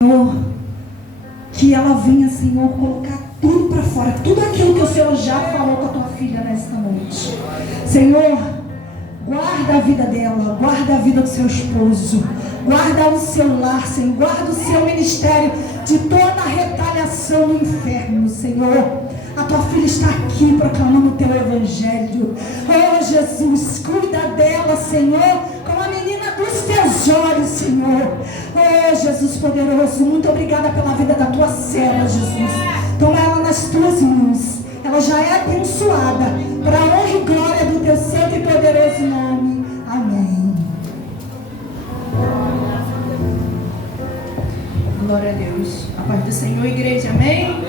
Senhor, que ela venha, Senhor, colocar tudo para fora, tudo aquilo que o Senhor já falou com a tua filha nesta noite. Senhor, guarda a vida dela, guarda a vida do seu esposo, guarda o seu lar, Senhor, guarda o seu ministério de toda a retaliação do inferno, Senhor. A tua filha está aqui proclamando o teu evangelho. Oh, Jesus, cuida dela, Senhor, como a menina dos teus olhos, Senhor. Oh, Jesus poderoso, muito obrigada pela vida da tua serva, Jesus. Toma ela nas tuas mãos. Ela já é abençoada para a honra e glória do teu santo e poderoso nome. Amém. Glória a Deus. A paz do Senhor, igreja. Amém?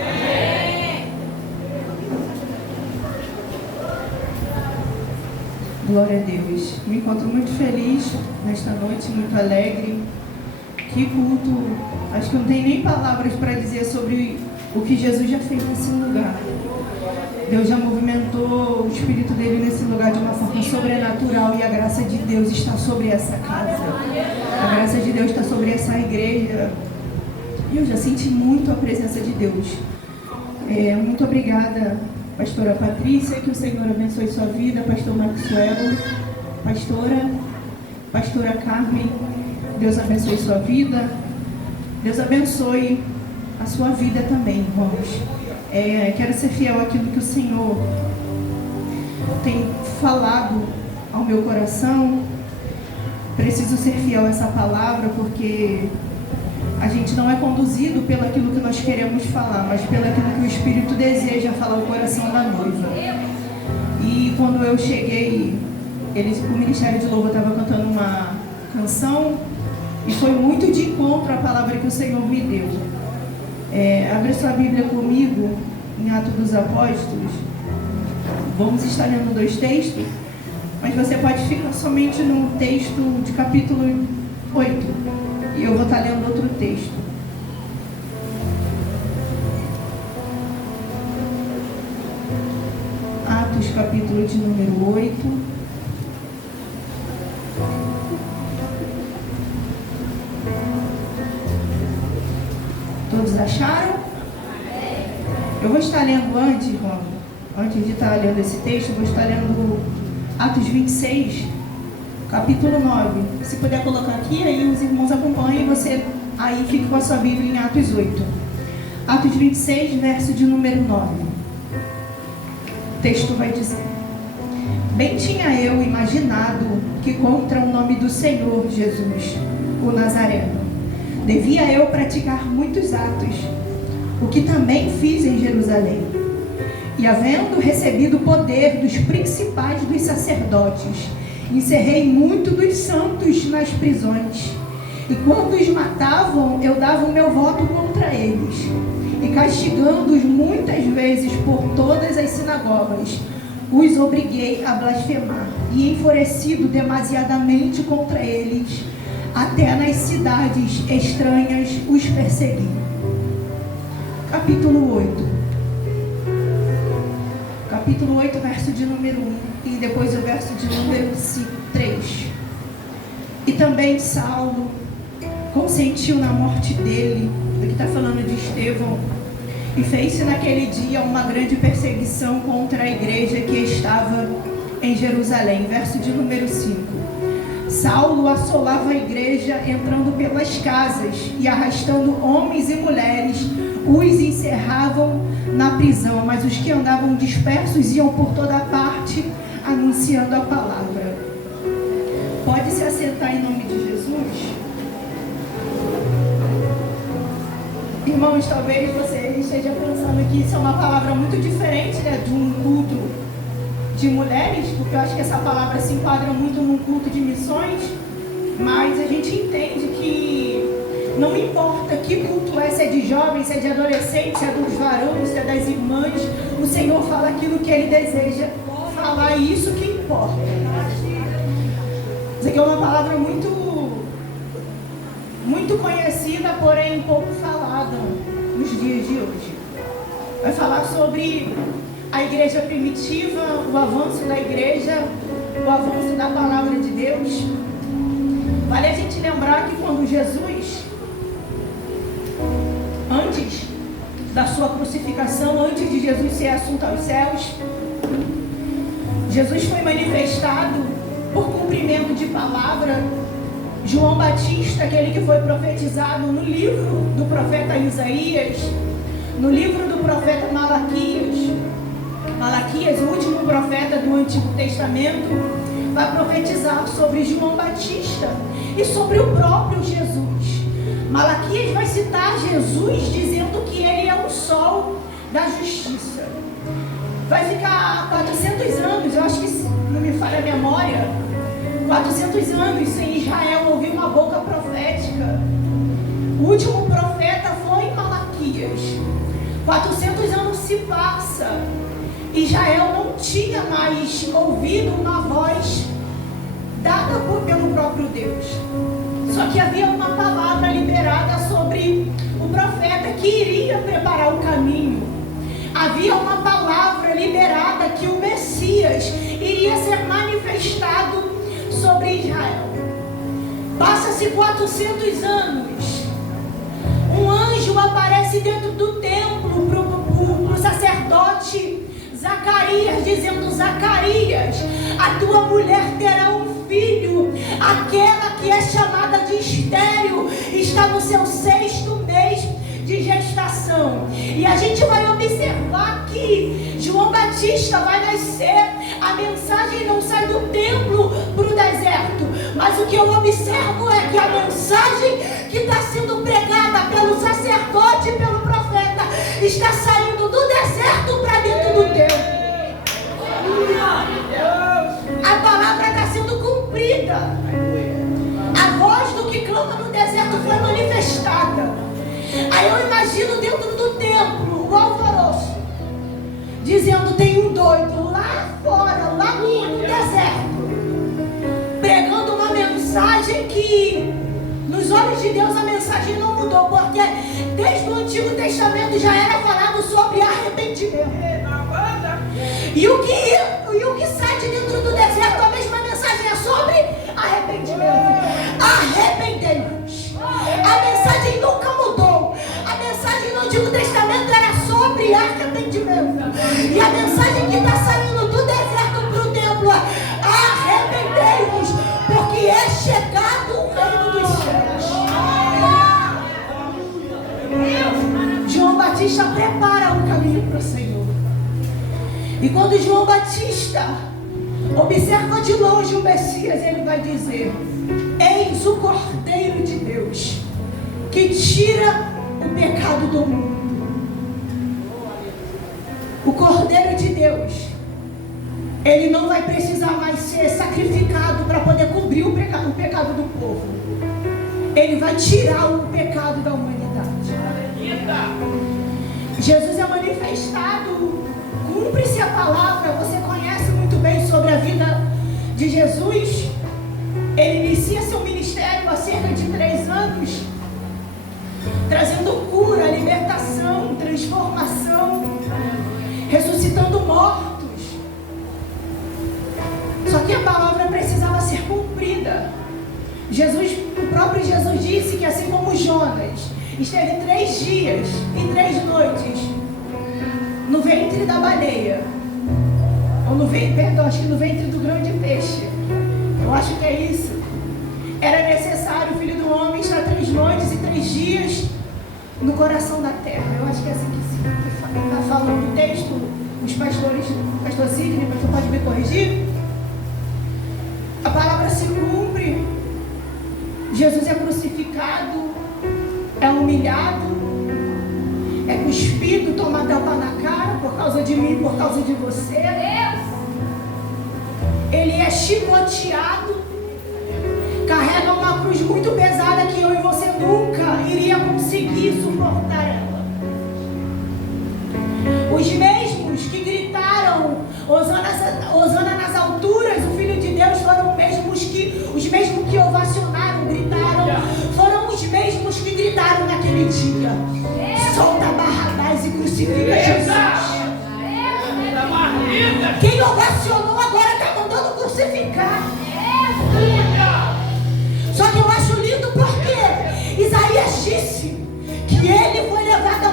Glória a Deus. Me encontro muito feliz nesta noite, muito alegre. Que culto. Acho que não tem nem palavras para dizer sobre o que Jesus já fez nesse lugar. Deus já movimentou o Espírito dele nesse lugar de uma forma sobrenatural e a graça de Deus está sobre essa casa. A graça de Deus está sobre essa igreja. E eu já senti muito a presença de Deus. Muito obrigada, pastora Patrícia, que o Senhor abençoe sua vida, pastor Maxwell, pastora Carmen, Deus abençoe sua vida, Deus abençoe a sua vida também, irmãos. Quero ser fiel àquilo que o Senhor tem falado ao meu coração. Preciso ser fiel a essa palavra, porque a gente não é conduzido pelo aquilo que nós queremos falar, mas pelo aquilo que o Espírito deseja falar ao coração da noiva. E quando eu cheguei, o Ministério de Louvor estava cantando uma canção e foi muito de encontro à palavra que o Senhor me deu. Abre sua Bíblia comigo em Atos dos Apóstolos. Vamos estar lendo 2 textos, mas você pode ficar somente no texto de capítulo 8. E eu vou estar lendo outro texto. Atos, capítulo de número 8. Todos acharam? Eu vou estar lendo antes de estar lendo esse texto, eu vou estar lendo Atos 26, capítulo 9. Se puder colocar aqui, aí os irmãos acompanhem e você aí fica com a sua Bíblia em Atos 8. Atos 26, verso de número 9. O texto vai dizer: Bem tinha eu imaginado que contra o nome do Senhor Jesus, o Nazareno, devia eu praticar muitos atos, o que também fiz em Jerusalém. E havendo recebido o poder dos principais dos sacerdotes, encerrei muito dos santos nas prisões. E quando os matavam, eu dava o meu voto contra eles. E castigando-os muitas vezes por todas as sinagogas, os obriguei a blasfemar. E enfurecido demasiadamente contra eles, até nas cidades estranhas os persegui. Capítulo 8. Capítulo 8, verso de número 1. E depois o verso de número 3. E também Saulo consentiu na morte dele. Aqui está falando de Estevão. E fez-se naquele dia uma grande perseguição contra a igreja que estava em Jerusalém. Verso de número 5. Saulo assolava a igreja, entrando pelas casas e arrastando homens e mulheres, os encerravam na prisão, mas os que andavam dispersos iam por toda parte anunciando a palavra. Pode se assentar em nome de Jesus. Irmãos, talvez você esteja pensando que isso é uma palavra muito diferente, né, de um culto de mulheres, porque eu acho que essa palavra se enquadra muito num culto de missões, mas a gente entende que não importa que culto é, se é de jovens, se é de adolescentes, se é dos varões, se é das irmãs, o Senhor fala aquilo que Ele deseja falar, e isso que importa. Isso aqui é uma palavra muito conhecida, porém pouco falada nos dias de hoje. Vai falar sobre a igreja primitiva, o avanço da igreja, o avanço da palavra de Deus. Vale a gente lembrar que quando Jesus antes da sua crucificação, antes de Jesus ser assunto aos céus, Jesus foi manifestado por cumprimento de palavra. João Batista, aquele que foi profetizado no livro do profeta Isaías, no livro do profeta Malaquias, o último profeta do Antigo Testamento, vai profetizar sobre João Batista e sobre o próprio Jesus. Malaquias vai citar Jesus dizendo que ele é o sol da justiça. Vai ficar 400 anos, eu acho que não me falha a memória, 400 anos sem Israel ouvir uma boca profética. O último profeta foi Malaquias. 400 anos se passa. Israel não tinha mais ouvido uma voz dada pelo próprio Deus. Só que havia uma palavra liberada sobre o profeta que iria preparar o caminho. Havia uma palavra liberada que o Messias iria ser manifestado sobre Israel. Passa-se 400 anos. Um anjo aparece dentro do templo para o sacerdote Zacarias, dizendo: Zacarias, a tua mulher terá um filho, aquela que é chamada de estéril, está no seu 6º mês de gestação. E a gente vai observar que João Batista vai nascer, a mensagem não sai do templo para o deserto, mas o que eu observo é que a mensagem que está sendo pregada pelo sacerdote e pelo profeta está saindo do deserto para dentro do templo. A palavra está sendo cumprida. A voz do que clama no deserto foi manifestada. Aí eu imagino dentro do templo o alvoroço, dizendo: tem um doido lá fora, lá no deserto, pregando uma mensagem que nos olhos de Deus a mensagem não mudou, porque desde o Antigo Testamento já era falado sobre arrependimento. E o que sai de dentro do deserto, a mesma mensagem é sobre arrependimento. Arrependei-vos. A mensagem nunca mudou. A mensagem no Antigo Testamento era sobre arrependimento. E a mensagem que está saindo do deserto para o templo é: arrependei-vos, porque é chegado o reino dos céus. João Batista prepara o caminho para o Senhor. E quando João Batista observa de longe o Messias, ele vai dizer: eis o Cordeiro de Deus, que tira o pecado do mundo. O Cordeiro de Deus, ele não vai precisar mais ser sacrificado para poder cobrir o pecado do povo. Ele vai tirar o pecado da humanidade. Jesus é manifestado. Cumpre-se a palavra. Você conhece muito bem sobre a vida de Jesus. Ele inicia seu ministério há cerca de 3 anos, trazendo cura, libertação, transformação, ressuscitando mortos. Só que a palavra precisava ser cumprida. O próprio Jesus disse que, assim como Jonas esteve 3 dias e 3 noites no ventre da baleia, acho que no ventre do grande peixe, eu acho que é isso, era necessário o Filho do Homem estar 3 noites e 3 dias no coração da terra. Eu acho que é assim que está falando o texto. Os pastores, pastor Sidney, pastor pode me corrigir? A palavra se cumpre. Jesus é crucificado, é humilhado, é cuspido, toma tapa na cara por causa de mim, por causa de você. Ele é chicoteado, carrega uma cruz muito pesada que eu e você nunca iria conseguir suportar ela. Os mesmos que gritaram Hosana nas alturas, o Filho de Deus, foram os mesmos que ovacionaram, gritaram, foram os mesmos que gritaram naquele dia: solta Barrabás e crucifica Jesus. Quem ovacionou agora está mandando crucificar. Só que eu acho lindo porque Isaías disse que ele foi levado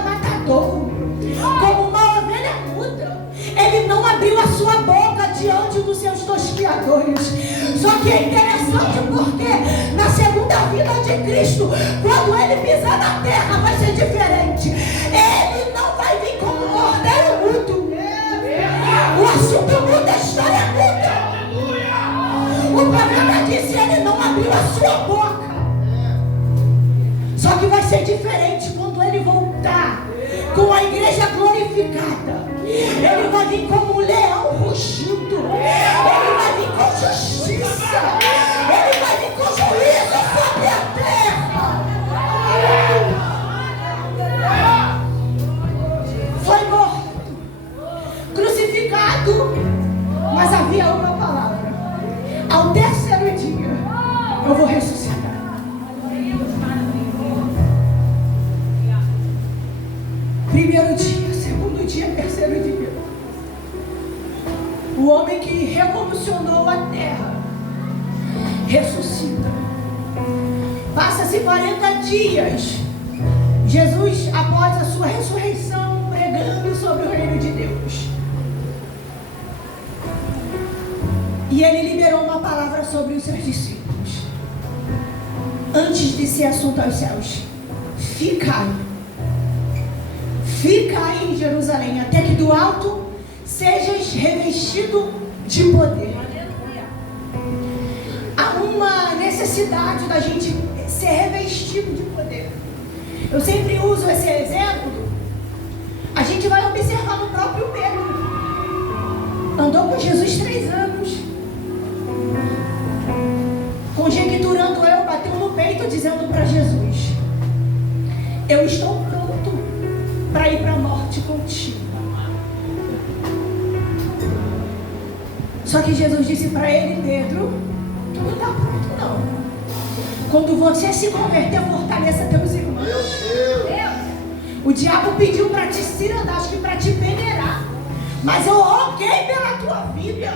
dos seus tosquiadores. Só que é interessante porque na segunda vinda de Cristo, quando ele pisar na terra, vai ser diferente. Ele não vai vir como um cordeiro mudo. O assunto muda, a história muda. O profeta disse: ele não abriu a sua boca. Só que vai ser diferente quando ele voltar com a igreja glorificada. Ele vai vir como um leão rugindo. Ele vai vir com justiça. Ele vai vir com juízo sobre a terra. Foi morto, crucificado, mas havia uma palavra: ao terceiro dia eu vou ressuscitar. Primeiro dia, segundo dia, terceiro dia. O homem que revolucionou a terra ressuscita. Passa-se 40 dias. Jesus, após a sua ressurreição, pregando sobre o reino de Deus. E ele liberou uma palavra sobre os seus discípulos. Antes de ser assunto aos céus: ficai em Jerusalém, até que do alto sejas revestido de poder. Há uma necessidade da gente ser revestido de poder. Eu sempre uso esse exemplo. A gente vai observar no próprio Pedro. Andou com Jesus 3 anos. Conjecturando eu, bateu no peito dizendo para Jesus: eu estou pronto para ir para a morte contigo. Só que Jesus disse para ele: Pedro, tu não está pronto não. Quando você se converter, fortaleça teus irmãos. O diabo pediu para te cirandar, acho que para te peneirar, mas eu roguei pela tua vida.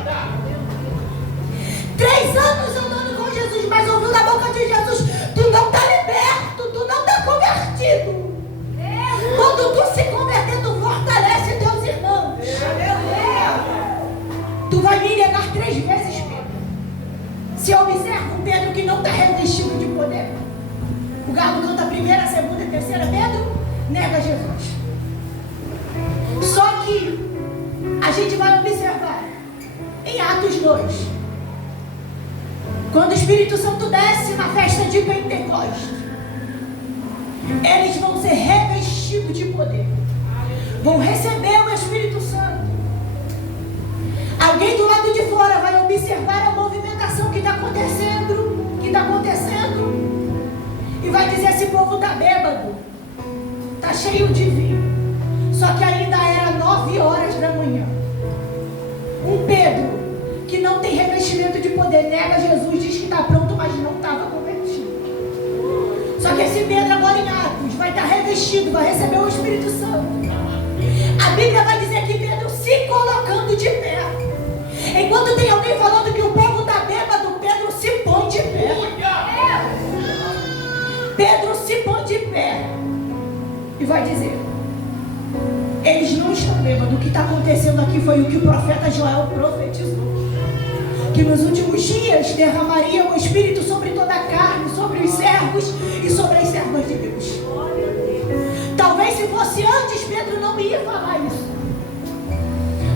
3 anos andando com Jesus, mas ouviu da boca de Jesus: tu não está liberto, tu não está convertido. Quando tu se converter, tu fortalece teus irmãos. Tu vai me negar 3 vezes, Pedro. Se eu observo um Pedro que não está revestido de poder. O galo canta a primeira, a segunda e a terceira. Pedro nega Jesus. Só que a gente vai observar em Atos 2, quando o Espírito Santo desce na festa de Pentecostes, eles vão ser revestidos de poder, vão receber o Espírito Santo. Alguém do lado de fora vai observar a movimentação que está acontecendo, e vai dizer: esse povo está bêbado, está cheio de vinho. Só que ainda era 9 horas da manhã. Um Pedro que não tem revestimento de poder nega Jesus, diz que está pronto, mas não estava convertido. Só que esse Pedro agora em Atos vai estar revestido, vai receber o Espírito Santo. A Bíblia vai dizer que Pedro se colocando de pé. Enquanto tem alguém falando que o povo está bêbado, Pedro se põe de pé. Pedro se põe de pé e vai dizer: eles não estão bêbados. O que está acontecendo aqui foi o que o profeta Joel profetizou, que nos últimos dias derramaria o Espírito sobre toda a carne, sobre os servos e sobre as servas de Deus. Talvez se fosse antes, Pedro não ia falar isso.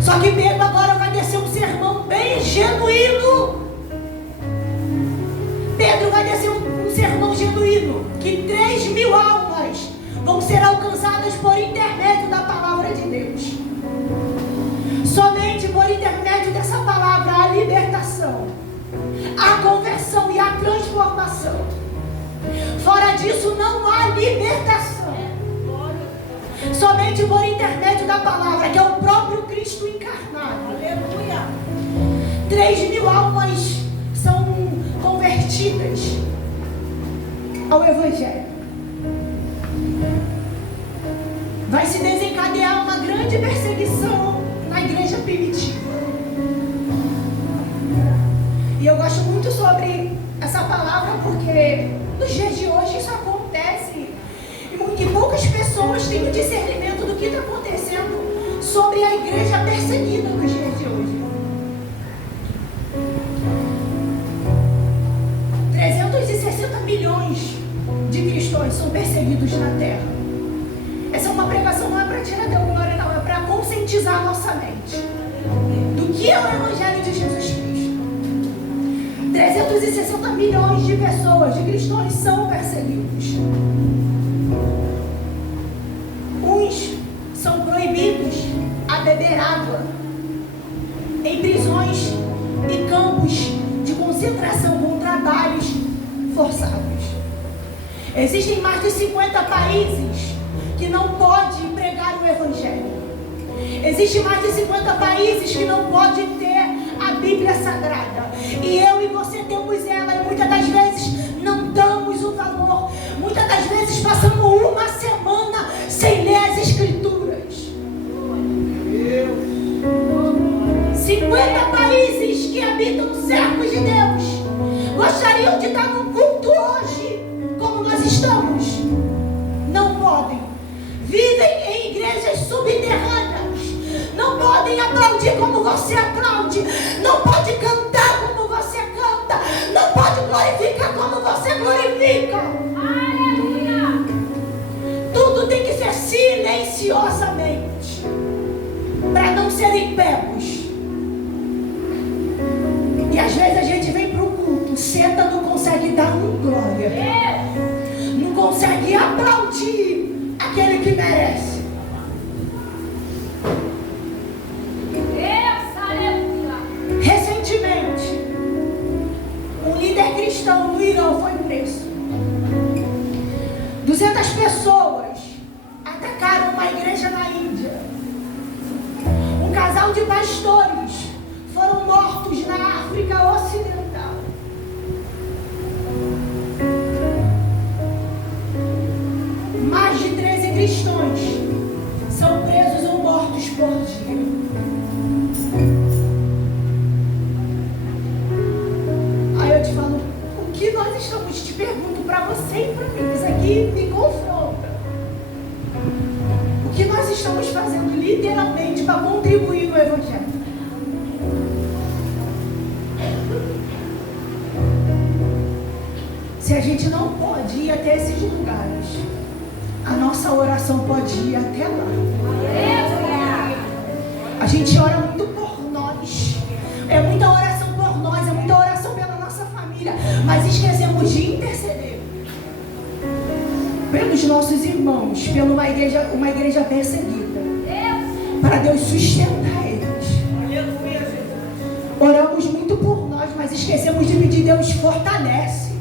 Só que Pedro agora vai descer um sermão bem genuíno. Pedro vai descer um sermão genuíno, que 3.000 almas vão ser alcançadas por intermédio da palavra de Deus. Somente por intermédio dessa palavra, a libertação, a conversão e a transformação. Fora disso, não há libertação. Somente por intermédio da palavra, que é o próprio Cristo encarnado. Aleluia. 3.000 almas são convertidas ao Evangelho. Vai se desencadear uma grande perseguição na igreja primitiva. E eu gosto muito sobre essa palavra porque nos dias de hoje isso acontece e poucas pessoas têm o discernimento do que está acontecendo sobre a igreja perseguida nos dias de hoje. são perseguidos na terra. Essa é uma pregação, não é para tirar teu glória, não, é para conscientizar a nossa mente do que é o Evangelho de Jesus Cristo. 360 milhões de pessoas, de cristãos, são perseguidos. Uns são proibidos a beber água em prisões e campos de concentração com trabalhos forçados. Existem mais de 50 países que não podem pregar o Evangelho. Existem mais de 50 países que não podem ter a Bíblia Sagrada. E eu e você temos ela, e muitas das vezes não damos o valor. Muitas das vezes passamos uma semana sem ler as Escrituras. 50 países que habitam os servos de Deus gostariam de estar num culto hoje, como nós estamos. Não podem. Vivem em igrejas subterrâneas. Não podem aplaudir como você aplaude. Não pode cantar como você canta. Não pode glorificar como você glorifica. Aleluia! Tudo tem que ser silenciosamente, para não serem pegos. E às vezes a gente vem para o culto, senta, não consegue dar um glória, não consegue aplaudir aquele que merece. Recentemente, um líder cristão no Irã foi preso. 200 pessoas atacaram uma igreja na Índia. Um casal de pastores foram mortos na África Ocidental. Mais de 13 cristãos são presos ou mortos por dia. Aí eu te falo, o que nós estamos, te pergunto para você e para mim, isso aqui me confronta. O que nós estamos fazendo literalmente para contribuir no Evangelho? Se a gente não pode ir até esses lugares, a nossa oração pode ir até lá. A gente ora muito por nós. É muita oração por nós, é muita oração pela nossa família. Mas esquecemos de interceder pelos nossos irmãos, pela uma igreja perseguida, para Deus sustentar eles. Oramos muito por nós, mas esquecemos de pedir. Deus fortalece,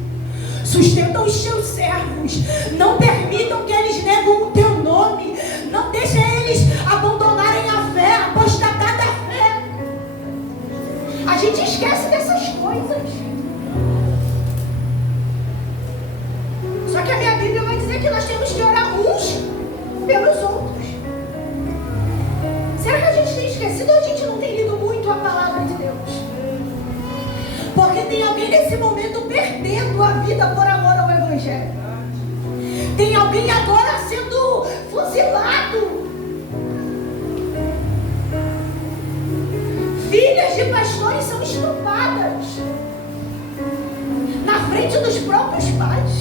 sustenta os teus servos. Não permitam que eles neguem o teu nome. Não deixe eles abandonarem a fé, apostatar da fé. A gente esquece dessas coisas. Só que a minha Bíblia vai dizer que nós temos que orar uns pelos outros. Será que a gente tem esquecido ou a gente não tem lido muito a palavra de Deus? Porque tem alguém nesse momento perdendo a vida por amor ao Evangelho. Tem alguém agora sendo fuzilado. Filhas de pastores são estupradas na frente dos próprios pais.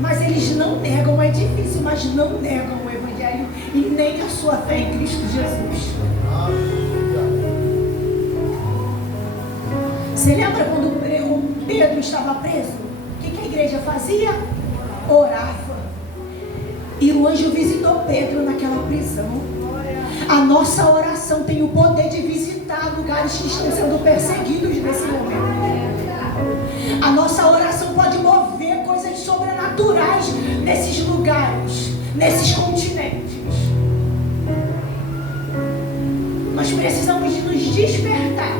Mas eles não negam, é difícil, mas não negam o Evangelho e nem a sua fé em Cristo Jesus. Você lembra quando o Pedro estava preso? O que a igreja fazia? Orava. E o anjo visitou Pedro naquela prisão. A nossa oração tem o poder de visitar lugares que estão sendo perseguidos nesse momento. A nossa oração pode mover coisas sobrenaturais nesses lugares, nesses continentes. Nós precisamos nos despertar,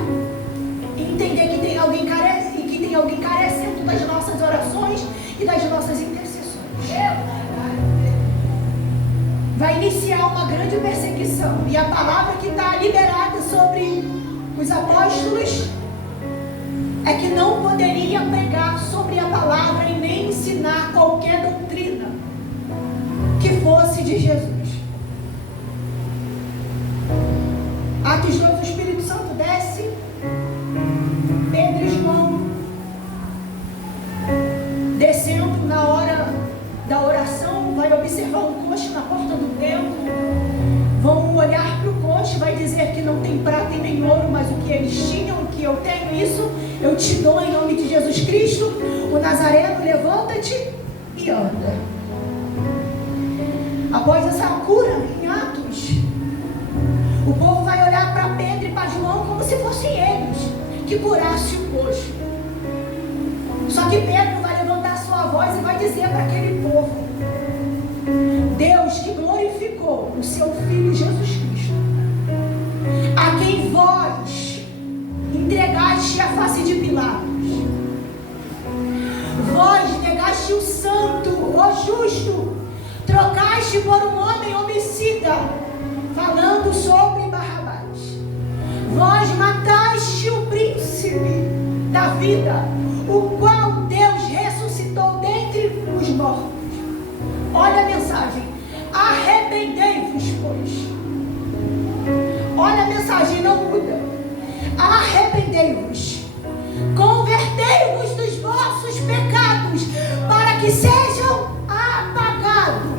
entender que tem alguém carecendo das nossas orações e das nossas intercessões. Vai iniciar uma grande perseguição, e a palavra que está liberada sobre os apóstolos é que não poderia pregar sobre a palavra e nem ensinar qualquer doutrina que fosse de Jesus. Atos 2, o Espírito Santo desce, Pedro e João descendo na hora observar um coxo na porta do templo, vão olhar para o coxo, vai dizer que não tem prata e nem ouro, mas o que eles tinham, o que eu tenho, isso eu te dou em nome de Jesus Cristo, o Nazareno, levanta-te e anda. Após essa cura em Atos, o povo vai olhar para Pedro e para João como se fossem eles que curassem o coxo. Só que Pedro vai levantar sua voz e vai dizer para aquele povo: Deus que glorificou o seu Filho Jesus Cristo, a quem vós entregaste a face de Pilatos, vós negaste o santo, o justo, trocaste por um homem homicida, falando sobre Barrabás. Vós mataste o príncipe da vida, o qual Deus ressuscitou dentre os mortos. Olha a mensagem: arrependei-vos, pois. Olha a mensagem, não muda. Arrependei-vos, convertei-vos dos vossos pecados, para que sejam apagados.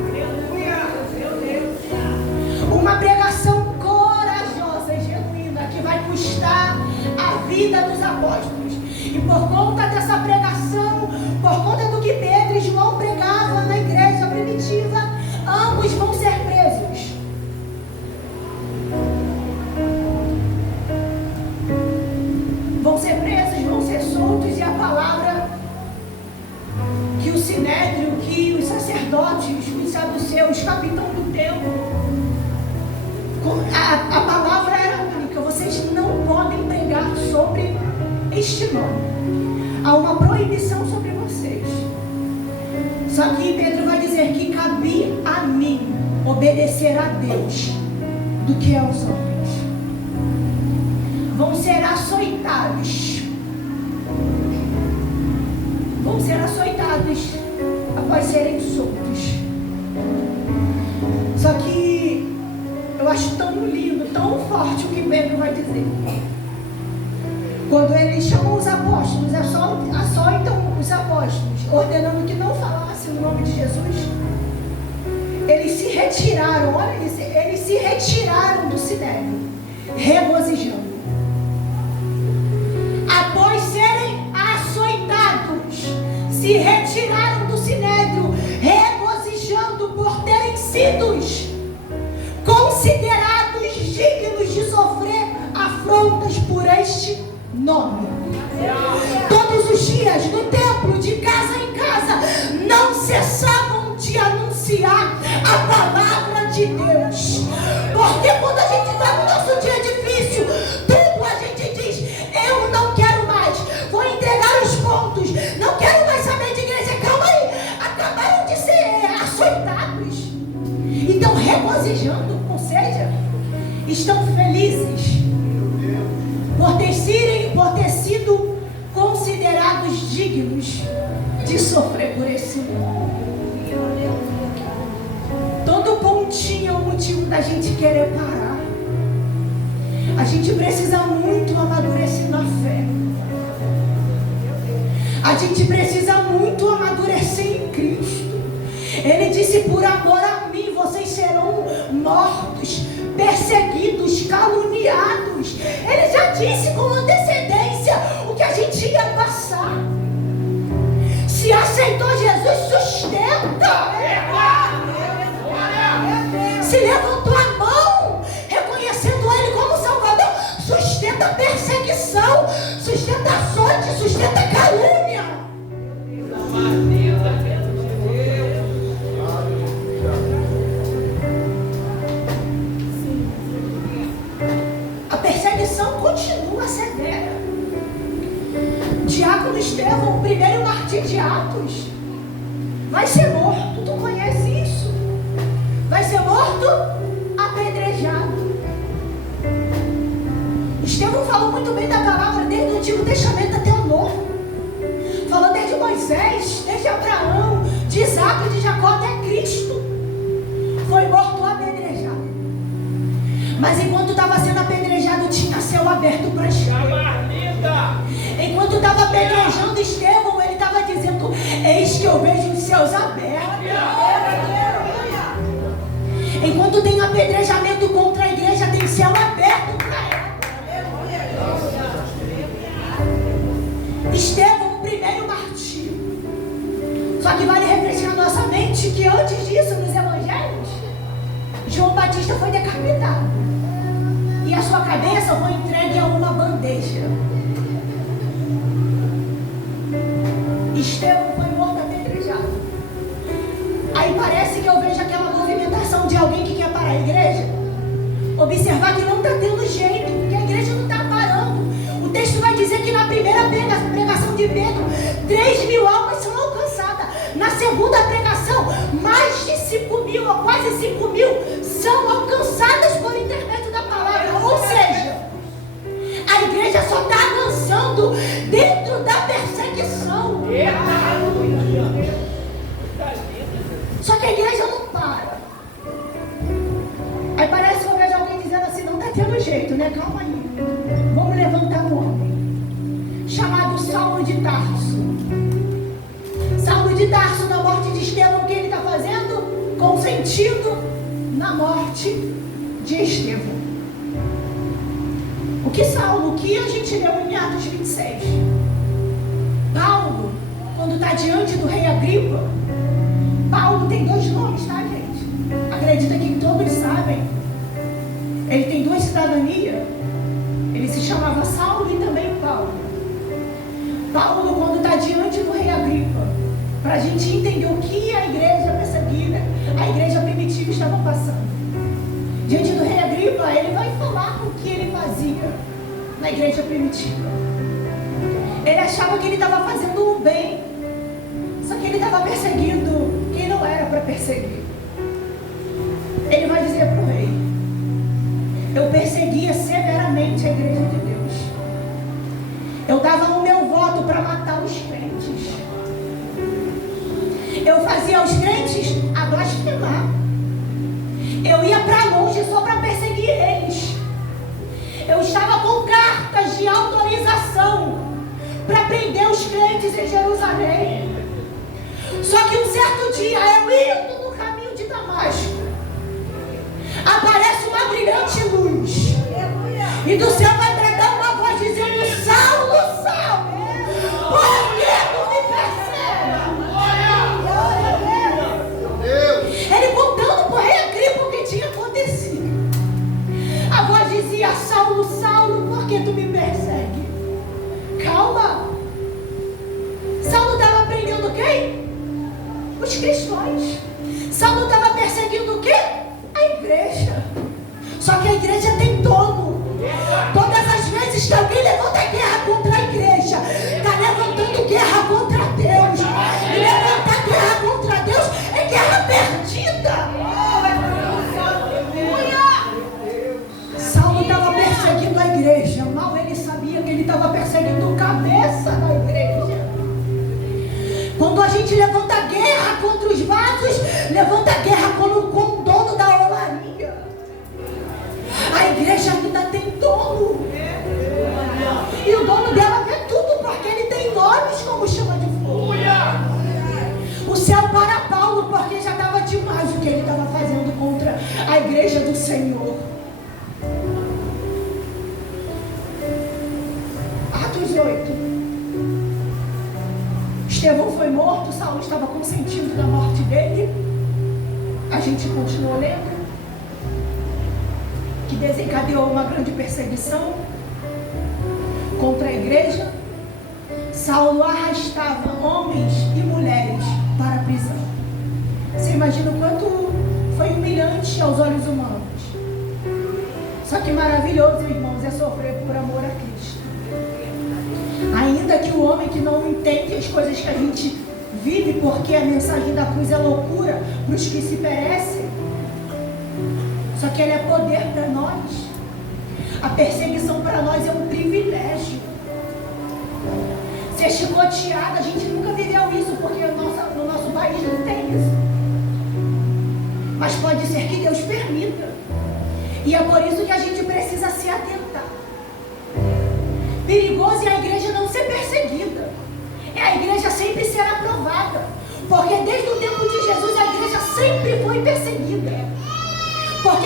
Uma pregação corajosa e genuína que vai custar a vida dos apóstolos. E por conta dessa pregação, por conta do que Pedro e João pregavam na igreja primitiva, ambos vão ser presos. Vão ser presos, vão ser soltos, e a palavra que o sinédrio, que os sacerdotes, os saduceus, capitão do templo, a palavra era única: vocês não podem pregar sobre este nome. Há uma proibição sobre vocês. Só que Pedro vai dizer que cabia a mim obedecer a Deus do que aos homens. Vão ser açoitados. Vão ser açoitados após serem soltos. Só que eu acho tão lindo, tão forte o que Pedro vai dizer. Quando ele chamou os apóstolos, açoitam os apóstolos, ordenando que não falassem no nome de Jesus, eles se retiraram, olha isso, eles se retiraram do sinédrio, regozijando. Após serem açoitados, se retiraram do sinédrio, regozijando por terem sido considerados dignos de sofrer afrontas por este nome. Todos os dias no templo, de casa em casa, não cessavam de anunciar a palavra de Deus. Porque quando a gente está no nosso dia difícil, tudo a gente diz: eu não quero mais, vou entregar os pontos, não quero mais saber de igreja. Calma aí, acabaram de ser açoitados, então regozijando, ou seja, estão felizes por ter sido considerados dignos de sofrer por esse mundo. Todo pontinho é o motivo da gente querer parar. A gente precisa muito amadurecer na fé. A gente precisa muito amadurecer em Cristo. Ele disse: por amor a mim vocês serão mortos, perseguidos, caluniados. Ele já disse com antecedência o que a gente ia passar. Se aceitou Jesus, sustenta. Se levantou a mão, reconhecendo Ele como Salvador, sustenta a perseguição, sustenta açoite, sustenta a calúnia. A perseguição continua severa. Diácono Estevão, o primeiro mártir de Atos, vai ser morto. Tu conhece isso? Vai ser morto apedrejado. Estevão falou muito bem da palavra desde o Antigo Testamento até o Novo. Falou desde Moisés, desde Abraão, de Isaac, de Jacó até Cristo. Foi morto apedrejado. Mas enquanto estava sendo apedrejado, tinha céu aberto para Estevão. Enquanto estava apedrejando Estevão, ele estava dizendo: eis que eu vejo os céus abertos. Quando tem apedrejamento contra a igreja, tem céu aberto para ela. Estevão, o primeiro martírio. Só que vale refrescar nossa mente que antes disso, nos evangelhos, João Batista foi decapitado. E a sua cabeça foi entregue a uma bandeja. Estevão foi morto apedrejado. Aí parece que eu vejo aquela movimentação de alguém que quer parar a igreja. Observar que não está tendo jeito, que a igreja não está parando. O texto vai dizer que na primeira pregação de Pedro, 3.000 almas são alcançadas. Na segunda pregação, mais de 5.000 ou quase 5.000 são alcançadas por intermédio da palavra. Ou seja, a igreja só está avançando dentro da perseguição. Só que a igreja não para. Aí parece que eu vejo alguém dizendo assim, não está tendo jeito, né? Calma aí. Vamos levantar um homem chamado Saulo de Tarso. Saulo de Tarso, na morte de Estevão, o que ele está fazendo? Consentindo na morte de Estevão. O que Saulo, o que a gente leu em Atos 26? Paulo, quando está diante do rei Agripa, Paulo tem 2 nomes, tá, gente? Acredita que todos sabem. Ele tem 2 cidadanias. Ele se chamava Saulo e também Paulo. Paulo, quando está diante do rei Agripa, para a gente entender o que a igreja perseguida, a igreja primitiva estava passando. Diante do rei Agripa, ele vai falar o que ele fazia na igreja primitiva. Ele achava que ele estava fazendo o bem, só que ele estava perseguindo quem não era para perseguir. Ele vai dizer para o rei: eu perseguia severamente a igreja de Deus. Eu dava o meu voto para matar os crentes. Eu fazia os crentes a blasfemar. Eu ia para longe só para perseguir eles. Eu estava com cartas de autorização para prender os crentes em Jerusalém. Só que um certo dia, eu indo no caminho de Damasco, aparece uma brilhante luz. E do céu vai bradar uma voz dizendo: Saulo, Saulo, por que tu me persegues? Ele contando para o rei Agripa o que tinha acontecido. A voz dizia: Saulo, Saulo, por que tu me persegues? Calma. Saulo estava prendendo quem? Os cristãos. Saulo estava perseguindo o quê? A igreja. Só que a igreja tem dono. Todas as vezes que alguém levanta guerra contra a igreja, está levantando guerra contra Deus. E levantar guerra contra Deus é guerra perdida. Saulo estava perseguindo a igreja. Mal ele sabia que ele estava perseguindo o cabeça da igreja. Quando a gente levanta guerra contra os vasos, levanta guerra com o dono da olaria. A igreja ainda tem dono. E o dono dela vê tudo, porque ele tem nomes como chama de fogo. O céu para Paulo, porque já estava demais o que ele estava fazendo contra a igreja do Senhor. Atos 8. Estevão foi morto, Saulo estava consentindo da morte dele. A gente continuou lendo. Que desencadeou uma grande perseguição contra a igreja. Saulo arrastava homens e mulheres para a prisão. Você imagina o quanto foi humilhante aos olhos humanos. Só que maravilhoso, irmãos, é sofrer por amor a Cristo. Ainda que o homem que não entende as coisas que a gente vive, porque a mensagem da cruz é loucura para os que se perecem, só que ela é poder para nós. A perseguição para nós é um privilégio. Ser chicoteada, a gente nunca viveu isso, porque no nosso país não tem isso. Mas pode ser que Deus permita. E é por isso que a gente precisa se atentar. Perigoso é a igreja não ser perseguida. É a igreja sempre ser aprovada. Porque desde o tempo de Jesus a igreja sempre foi perseguida. Porque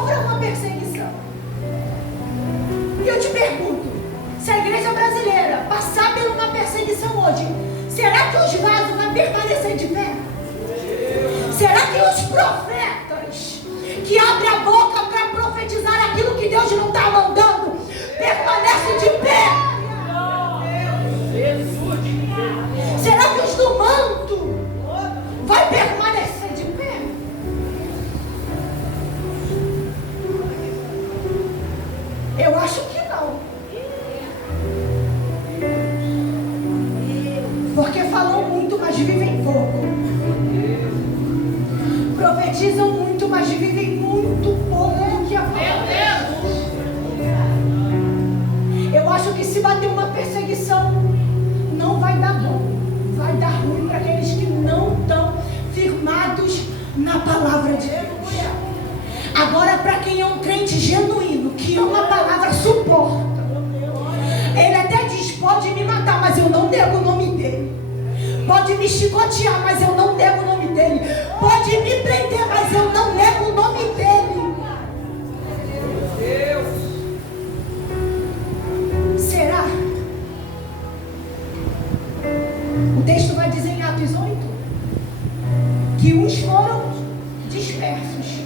sofra uma perseguição. E eu te pergunto, se a igreja brasileira passar por uma perseguição hoje, será que os vasos vão permanecer de pé? Será que os profetas que abrem a boca para profetizar aquilo que Deus não está mandando permanecem de pé? Será que os do manto vai permanecer de pé? Eu acho que não. Porque falam muito, mas vivem pouco. Profetizam muito, mas vivem muito pouco do que a palavra. Eu acho que se bater uma perseguição, não vai dar bom. Vai dar ruim para aqueles que não estão firmados na palavra de Deus. Agora, para quem é um crente genuíno, que ama a palavra, suporta. Ele até diz, pode me matar, mas eu não nego o nome dele. Pode me chicotear, mas eu não nego o nome dele. Pode me prender, mas eu não nego o nome dele. Será? O texto vai dizer em Atos 8 que uns foram dispersos.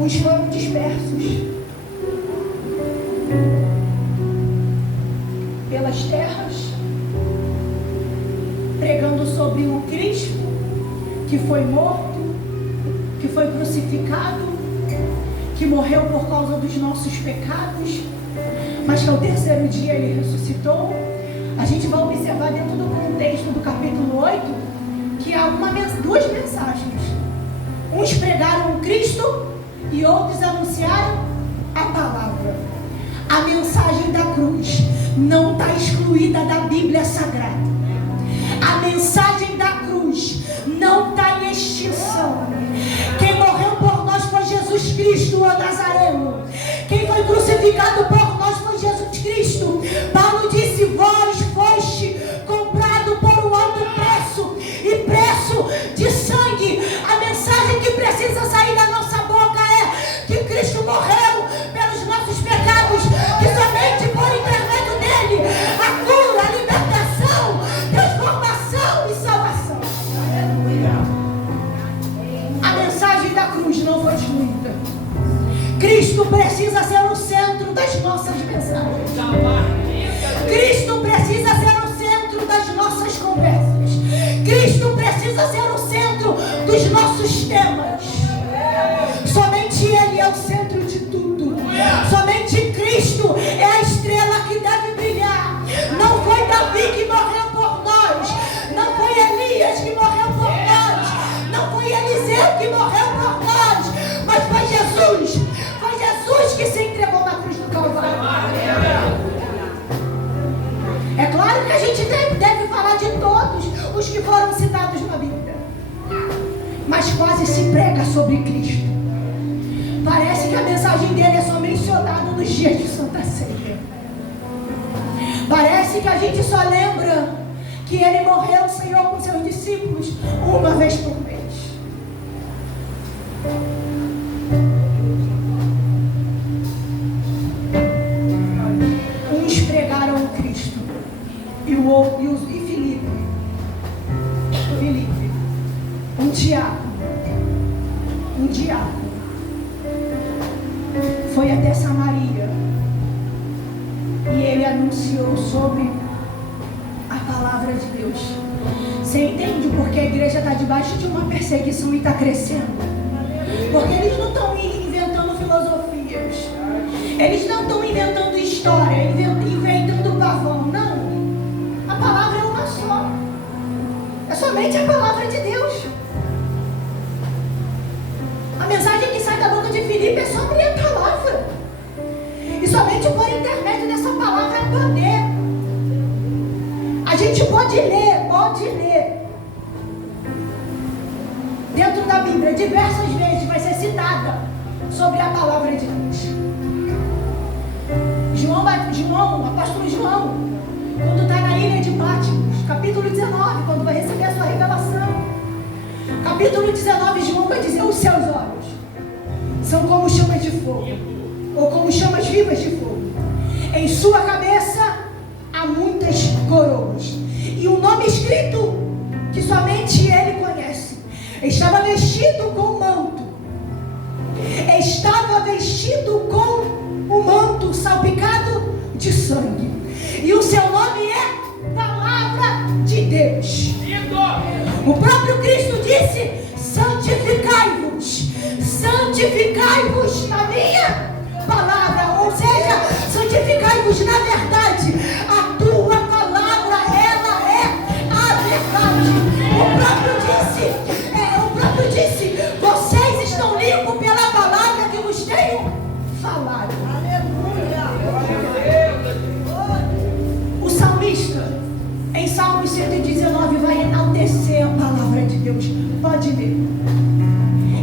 Uns foram dispersos pelas terras, pregando sobre o Cristo que foi morto, que foi crucificado, que morreu por causa dos nossos pecados, mas que ao terceiro dia ele ressuscitou. A gente vai observar dentro do contexto do capítulo 8 que há duas mensagens. Uns pregaram o Cristo e outros anunciaram a palavra. A mensagem da cruz não está excluída da Bíblia Sagrada. A mensagem da cruz não está em extinção. Quem morreu por nós foi Jesus Cristo, o Nazareno. Quem foi crucificado por nós foi Jesus Cristo. Paulo disse, vós foste comprado por um alto preço, e preço de sangue. A mensagem que precisa sair da nossa boca é que Cristo morreu pelos nossos pecados, que somente por intermédio dele a cura, a libertação, transformação e salvação. A mensagem da cruz não foi excluída. Cristo precisa ser o centro das nossas mensagens. Cristo precisa ser o centro das nossas conversas. Cristo precisa ser o centro dos nossos temas. Somente Ele é o centro de tudo. Somente Cristo é a estrela que deve brilhar. Não foi Davi que morreu por nós. Não foi Elias que morreu por nós. Não foi Eliseu que morreu por nós. Mas foi Jesus. Foi Jesus que se entregou na cruz do Calvário. É claro que a gente deve falar de todos os que foram citados na Bíblia. Mas quase se prega sobre Cristo. Parece que a mensagem dele é só mencionada nos dias de Santa Ceia. Parece que a gente só lembra que ele morreu, Senhor, com seus discípulos uma vez por mês. Uns pregaram o Cristo e Filipe, um diácono, foi até Samaria e ele anunciou sobre a palavra de Deus. Você entende porque a igreja está debaixo de uma perseguição e está crescendo? Porque eles não estão inventando filosofias, eles não estão inventando história, inventando pavão, não. A palavra é uma só, é somente a palavra de Deus. A mensagem que sai da boca de Filipe é sobre a palavra. E somente por intermédio dessa palavra é poder. A gente pode ler. Dentro da Bíblia, diversas vezes vai ser citada sobre a palavra de Deus. O apóstolo João, quando está na ilha de Patmos, capítulo 19, quando vai receber a sua revelação. Capítulo 19, João vai dizer, os seus olhos são como chamas de fogo, ou como chamas vivas de fogo. Em sua cabeça há muitas coroas, e um nome escrito que somente ele conhece. Estava vestido com manto, estava vestido com o manto salpicado de sangue, e o seu nome é Palavra de Deus. O próprio Cristo disse: santificai-vos, santificai-vos na minha palavra, ou seja, santificai-vos na verdade. A tua palavra, ela é a verdade. O próprio disse, vocês estão limpos pela palavra que vos tenho falado. Aleluia. O salmista, em Salmos 119, vai enaltecer a palavra de Deus. Pode ler.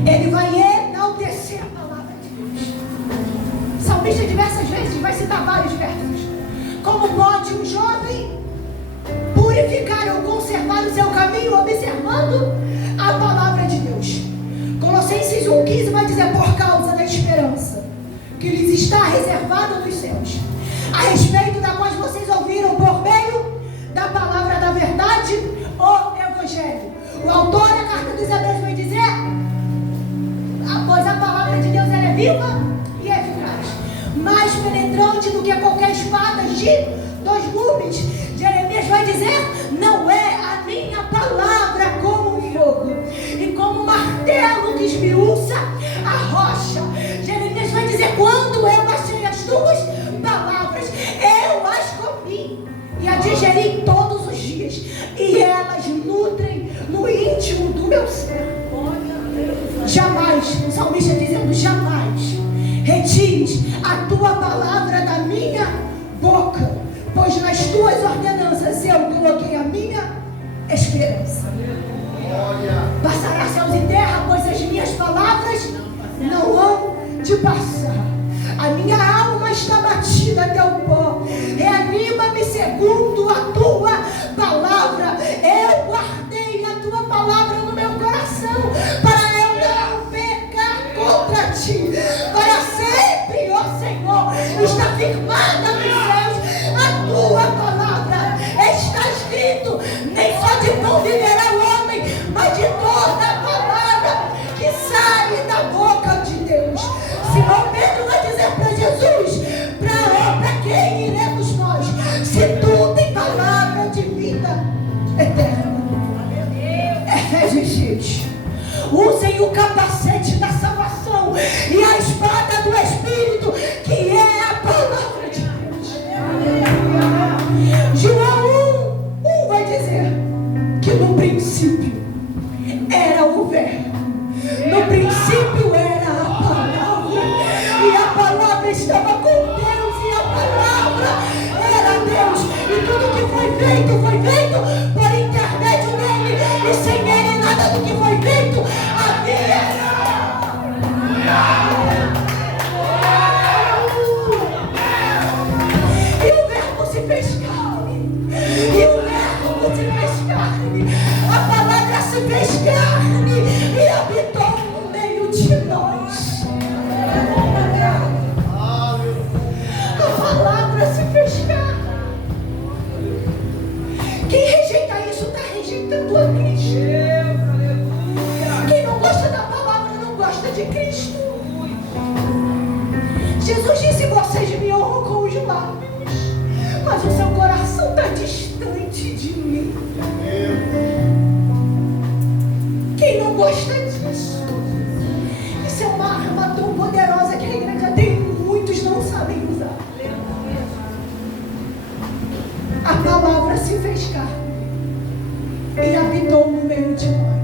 Ele vai enaltecer a palavra de Deus. O salmista diversas vezes vai citar vários versos. Como pode um jovem purificar ou conservar o seu caminho observando a palavra de Deus? Colossenses 1,15 vai dizer: por causa da esperança que lhes está reservada nos céus, a respeito da qual vocês ouviram por meio da palavra da verdade, o Evangelho. O autor da carta dos Hebreus vai dizer: pois a palavra de Deus ela é viva e eficaz, mais penetrante do que qualquer espada de 2 gumes. Jeremias vai dizer: não é a minha palavra como um fogo e como um martelo que esmiuça a rocha. Jeremias vai dizer: quando eu achei as tuas palavras, eu as comi e a digeri todos os dias, e elas nutrem no íntimo do meu ser. Jamais, o salmista dizendo: jamais retires a tua palavra da minha boca, pois nas tuas ordenanças eu coloquei a minha esperança. Passará céus e terra, pois as minhas palavras não hão de passar. A minha alma está batida até o pó. Reanima-me segundo a tua palavra. Eu guardei a tua palavra no meu coração, para eu não pecar contra ti. Para sempre, ó Senhor, está firmada nos céus a tua palavra. Está escrito: nem só de pão viverá o homem, mas de toda a palavra que sai da boca de Deus. Simão Pedro vai dizer para Jesus: para quem iremos nós, se tu tem palavra de vida eterna? Efésios diz: usem o capacete da salvação e a espada do Espírito, que é a palavra de Deus. João 1 vai dizer que no princípio era o Verbo, no princípio era a palavra, e a palavra estava com Deus, e a palavra era Deus, e tudo que foi feito por intermédio dele, e sem ele nada do que foi feito havia. E o Verbo se fez carne, a palavra se fez carne e habitou no meio de nós. A palavra se fez carne. Quem rejeita isso está rejeitando a Cristo. Quem não gosta da palavra não gosta de Cristo. Jesus disse: vocês me honram com os lábios, mas o seu coração está distante de mim. Quem não gosta disso? Isso é uma arma tão poderosa que a igreja tem, muitos não sabem usar. A palavra se fez carne e habitou no meio de nós.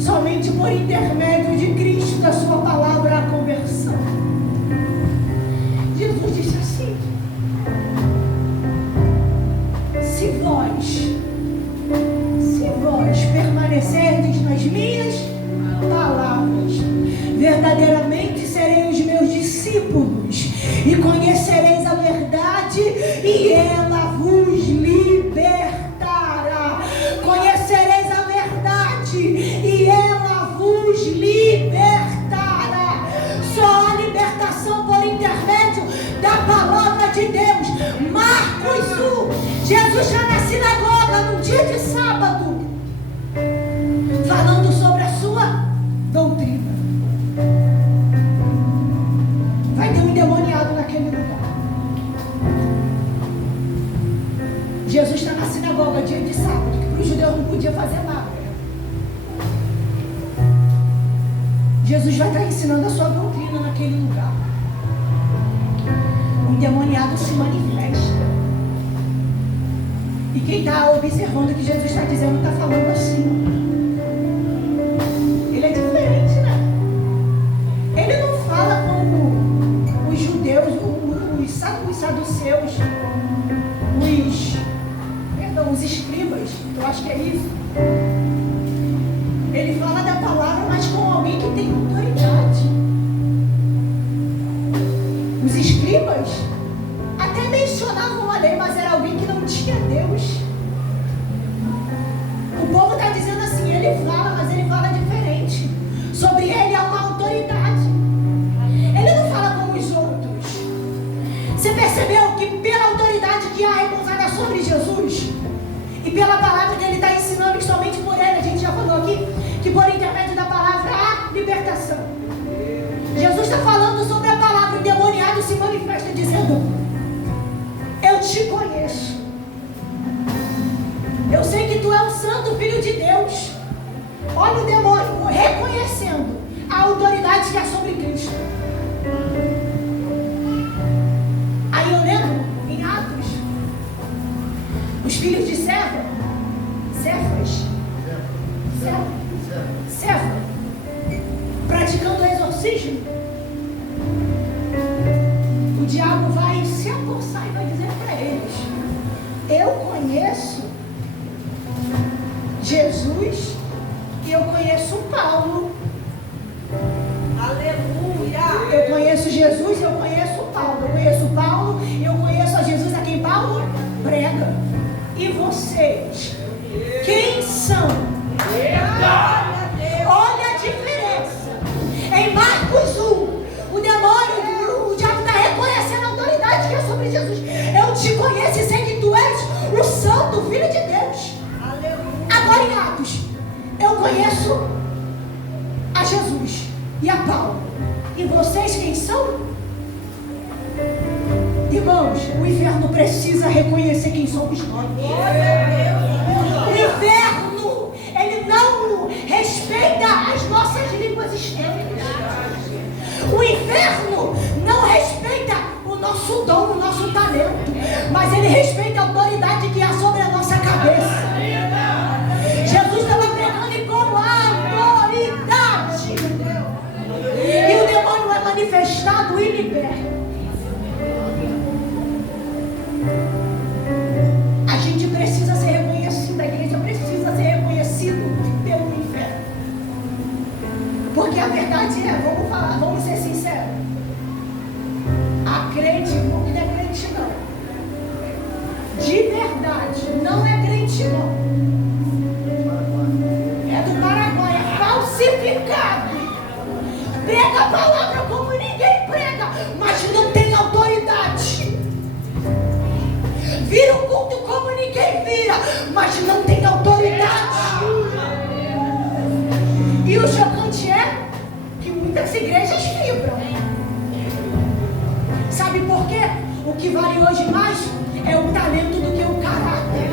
Somente por intermédio de Cristo, da sua palavra, a conversão. Jesus disse assim: se vós permanecerdes nas minhas palavras, verdadeiramente sereis os meus discípulos, e conhecereis a verdade, e ela vos libertará. Conhecereis a verdade, e ela vos libertará. Jesus vai estar ensinando a sua doutrina naquele lugar. O endemoniado se manifesta. E quem está observando o que Jesus está dizendo está falando assim. Ele é diferente, né? Ele não fala como os judeus, os saduceus, os escribas, eu acho que é isso. Ele fala da palavra, mas com alguém que tem autoridade. Os escribas até mencionavam a lei, mas era alguém que não tinha Deus. O povo está dizendo assim, ele fala, mas ele fala diferente. Sobre ele há uma autoridade. Ele não fala como os outros. Você percebeu que pela autoridade que há repousada sobre Jesus e pela palavra que ele está ensinando, que somente por ele, a gente já falou aqui, que por intermédio da palavra há libertação. Jesus está falando sobre a palavra, o demoniado se manifesta dizendo: eu te conheço. Eu sei que tu é o Santo Filho de Deus. Olha o demônio reconhecendo a autoridade que há sobre Cristo. Aí eu lembro em Atos, os filhos de Cefas, praticando o exorcismo, o diabo vai se apossar e vai dizer para eles: eu conheço Jesus e eu conheço Paulo. Aleluia! Eu conheço Jesus e eu conheço Paulo. Eu conheço Paulo e eu conheço a Jesus a quem Paulo prega. E vocês, quem são? Olha a diferença. Em Marcos 1, o demônio, o diabo está reconhecendo a autoridade que é sobre Jesus. Eu te conheço e sei que tu és o Santo Filho de Deus. Agora em Atos, eu conheço a Jesus e a Paulo. E vocês quem são? Irmãos, o inferno precisa reconhecer quem somos nós. O inferno, ele não respeita as nossas línguas estériles. O inferno não respeita o nosso dom, o nosso talento, mas ele respeita a autoridade que há sobre a nossa cabeça. Jesus estava pregando como autoridade. E o demônio é manifestado e liberto. A gente precisa ser reconhecido, a igreja precisa ser reconhecido pelo inferno. Porque a verdade é, vamos falar, vamos ser sinceros. A crente, não é crente não. De verdade, não é crente não. É do Paraguai, é falsificado. Prega a palavra como ninguém prega, mas não tem autoridade. Vira o culto como ninguém vira, mas não tem autoridade. E o chocante é que muitas igrejas vibram. Sabe por quê? O que vale hoje mais é o talento do que o caráter.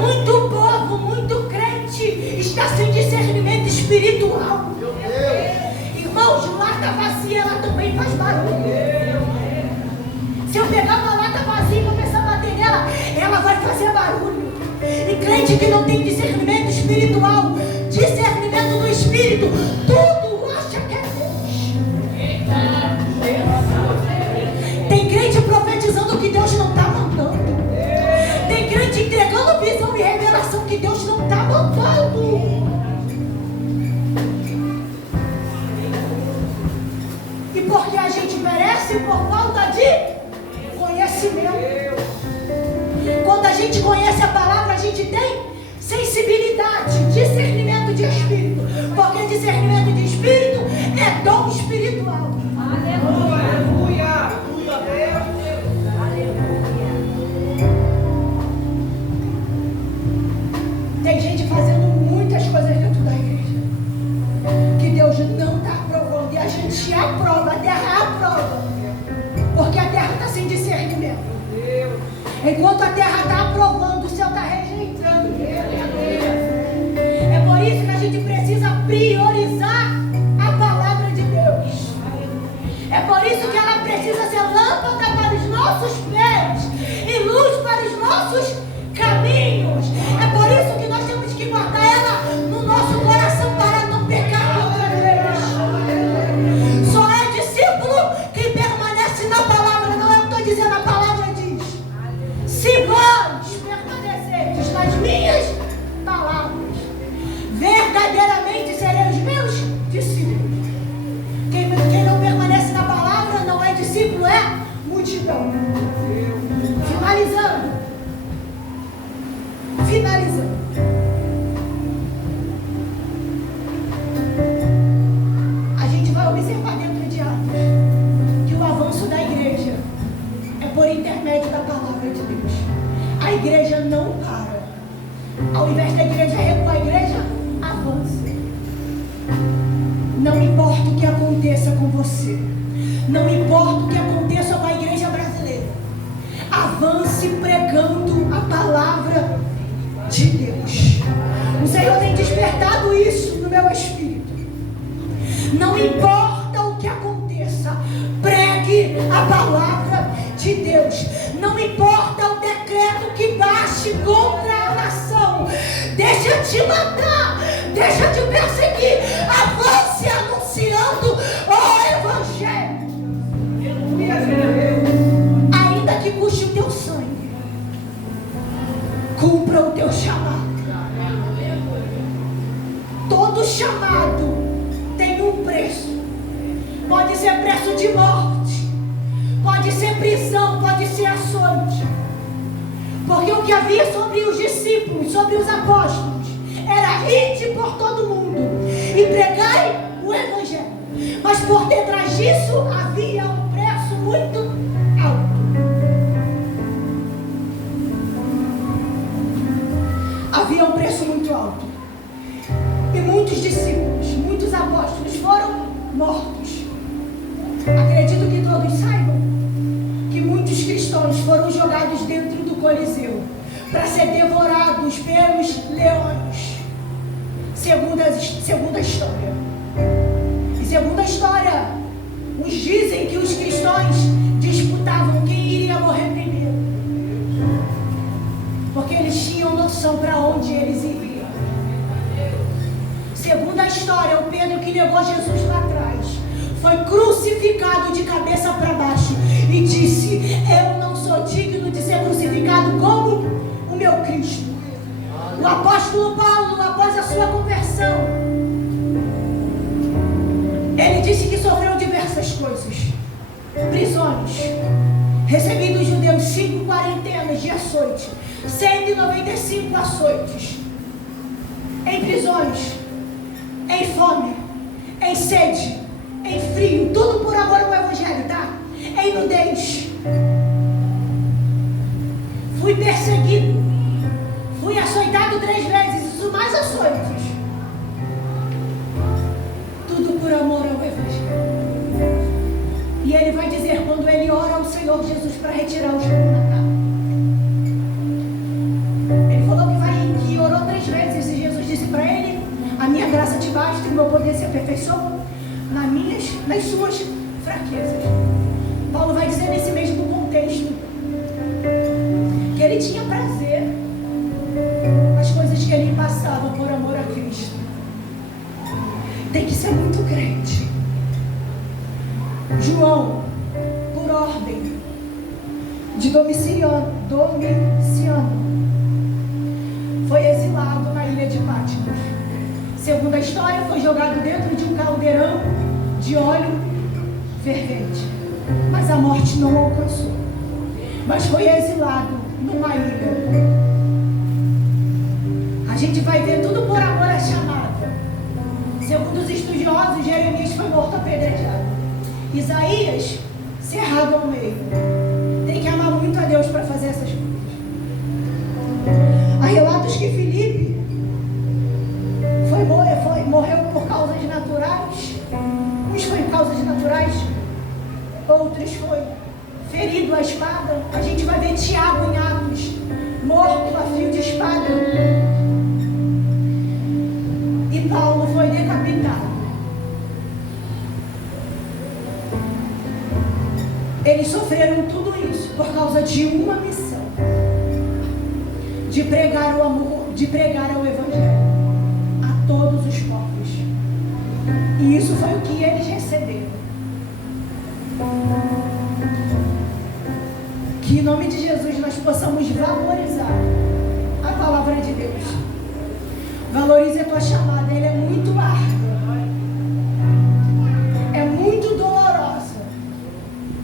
Muito povo, muito crente está sem discernimento espiritual. Irmãos, lata vazia, ela também faz barulho. Se eu pegar uma lata vazia e começar a bater nela, ela vai fazer barulho. E crente que não tem discernimento espiritual, discernimento do Espírito, tudo acha que é Deus. Tem crente profetizando que Deus não está mandando. Tem crente entregando visão e revelação que Deus não está mandando. E porque a gente merece por falta de conhecimento. Quando a gente conhece a palavra, a gente tem sensibilidade, discernimento de espírito. Porque discernimento de espírito é dom espiritual. Aleluia! Tem gente fazendo muitas coisas dentro da igreja que Deus não está aprovando. E a gente aprova, a terra aprova. Porque a terra está sem discernimento. Enquanto a terra está aprovando, o céu está rejeitando. É por isso que a gente precisa priorizar Não importa o que aconteça com a igreja brasileira, avance pregando a palavra de Deus. O Senhor tem despertado isso no meu espírito. Não importa o que aconteça, pregue a palavra de Deus. Não importa o decreto que baixe contra a nação, deixa de matar, deixa de perseguir, avance anunciando o Evangelho. Ainda que custe o teu sangue, cumpra o teu chamado. Todo chamado tem um preço. Pode ser preço de morte, pode ser prisão, pode ser açoite. Porque o que havia sobre os discípulos, sobre os apóstolos, era ide por todo mundo e pregai o Evangelho. Mas por detrás disso havia um preço muito alto. Havia um preço muito alto. E muitos discípulos, muitos apóstolos foram mortos. Acredito que todos saibam que muitos cristãos foram jogados dentro do Coliseu para ser devorados pelos leões. Segundo a história. E segundo a história, uns dizem que os cristãos disputavam quem iria morrer primeiro. Porque eles tinham noção para onde eles iriam. Segundo a história, o Pedro que negou Jesus lá atrás foi crucificado de cabeça para baixo e disse: eu não sou digno de ser crucificado como o meu Cristo. O apóstolo Paulo, após a sua conversão, ele disse que sofreu diversas coisas: prisões, recebido dos judeus 5 quarentenas de açoite, 195 açoites, em prisões, em fome, em sede, em frio, tudo por amor ao Evangelho, tá? Em nudez. Fui perseguido, fui açoitado 3 vezes, isso mais açoites. Tudo por amor ao Evangelho. E ele vai dizer, quando ele ora ao Senhor Jesus para retirar o jugo da capa, ele falou que orou 3 vezes e Jesus disse para ele: a minha graça te basta e o meu poder se aperfeiçoa nas suas fraquezas. Paulo vai dizer nesse mesmo contexto que ele tinha prazer nas coisas que ele passava por amor a Cristo. Tem que ser muito crente. João, por ordem de Domiciano, foi exilado na ilha de Patmos. Segundo a história, foi jogado dentro de um caldeirão de óleo fervente. Mas a morte não o alcançou. Mas foi exilado numa ilha. A gente vai ver tudo por amor à chamada. Segundo os estudiosos, Jeremias foi morto apedrejado. Isaías, cerrado ao meio. Tem que amar muito a Deus para fazer essas coisas. Há relatos que Filipe morreu por causas naturais. Uns foi por causas naturais, outros foi ferido à espada. A gente vai ver Tiago em Atos, morto a fio de espada. E Paulo foi decapitado. Eles sofreram tudo isso por causa de uma missão: de pregar o amor, de pregar o Evangelho a todos os povos. E isso foi o que eles receberam. Que em nome de Jesus nós possamos valorizar a palavra de Deus. Valorize a tua chamada, ela é muito árdua, é muito dolorosa,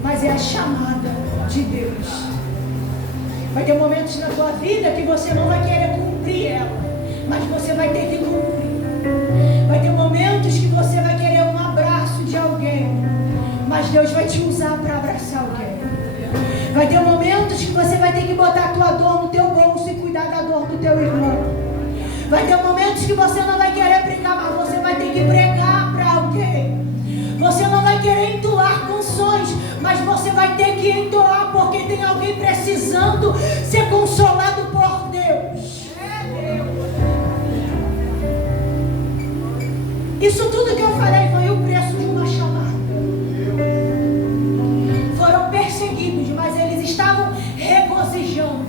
mas é a chamada de Deus. Vai ter momentos na tua vida que você não vai querer cumprir ela, mas você vai ter que cumprir. Vai ter momentos que você vai querer um abraço de alguém, mas Deus vai te usar para abraçar alguém. Vai ter momentos que você vai ter que botar a tua dor no teu bolso e cuidar da dor do teu irmão. Vai ter momentos que você não vai querer pregar, mas você vai ter que pregar para alguém. Você não vai querer entoar canções, vai ter que entoar, porque tem alguém precisando ser consolado por Deus. Isso tudo que eu falei foi o preço de uma chamada. Foram perseguidos, mas eles estavam regozijando,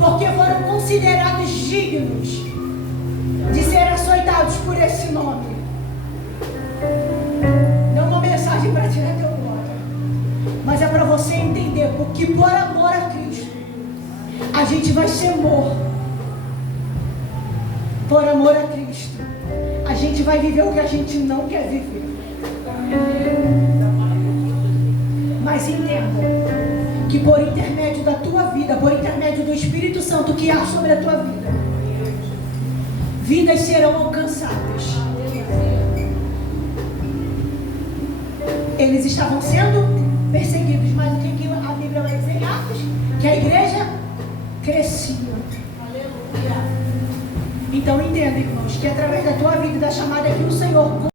porque foram considerados dignos de ser açoitados por esse nome. Não é uma mensagem para tirar teu glória, mas é para você entender que por amor a Cristo a gente vai ser morto. Por amor a Cristo a gente vai viver o que a gente não quer viver. Mas entenda que por intermédio da tua vida, por intermédio do Espírito Santo que há sobre a tua vida, vidas serão alcançadas. Eles estavam sendo perseguidos, mas o que a Bíblia vai dizer em Atos? Que a igreja crescia. Aleluia. Então entenda, irmãos, que através da tua vida e da chamada que o Senhor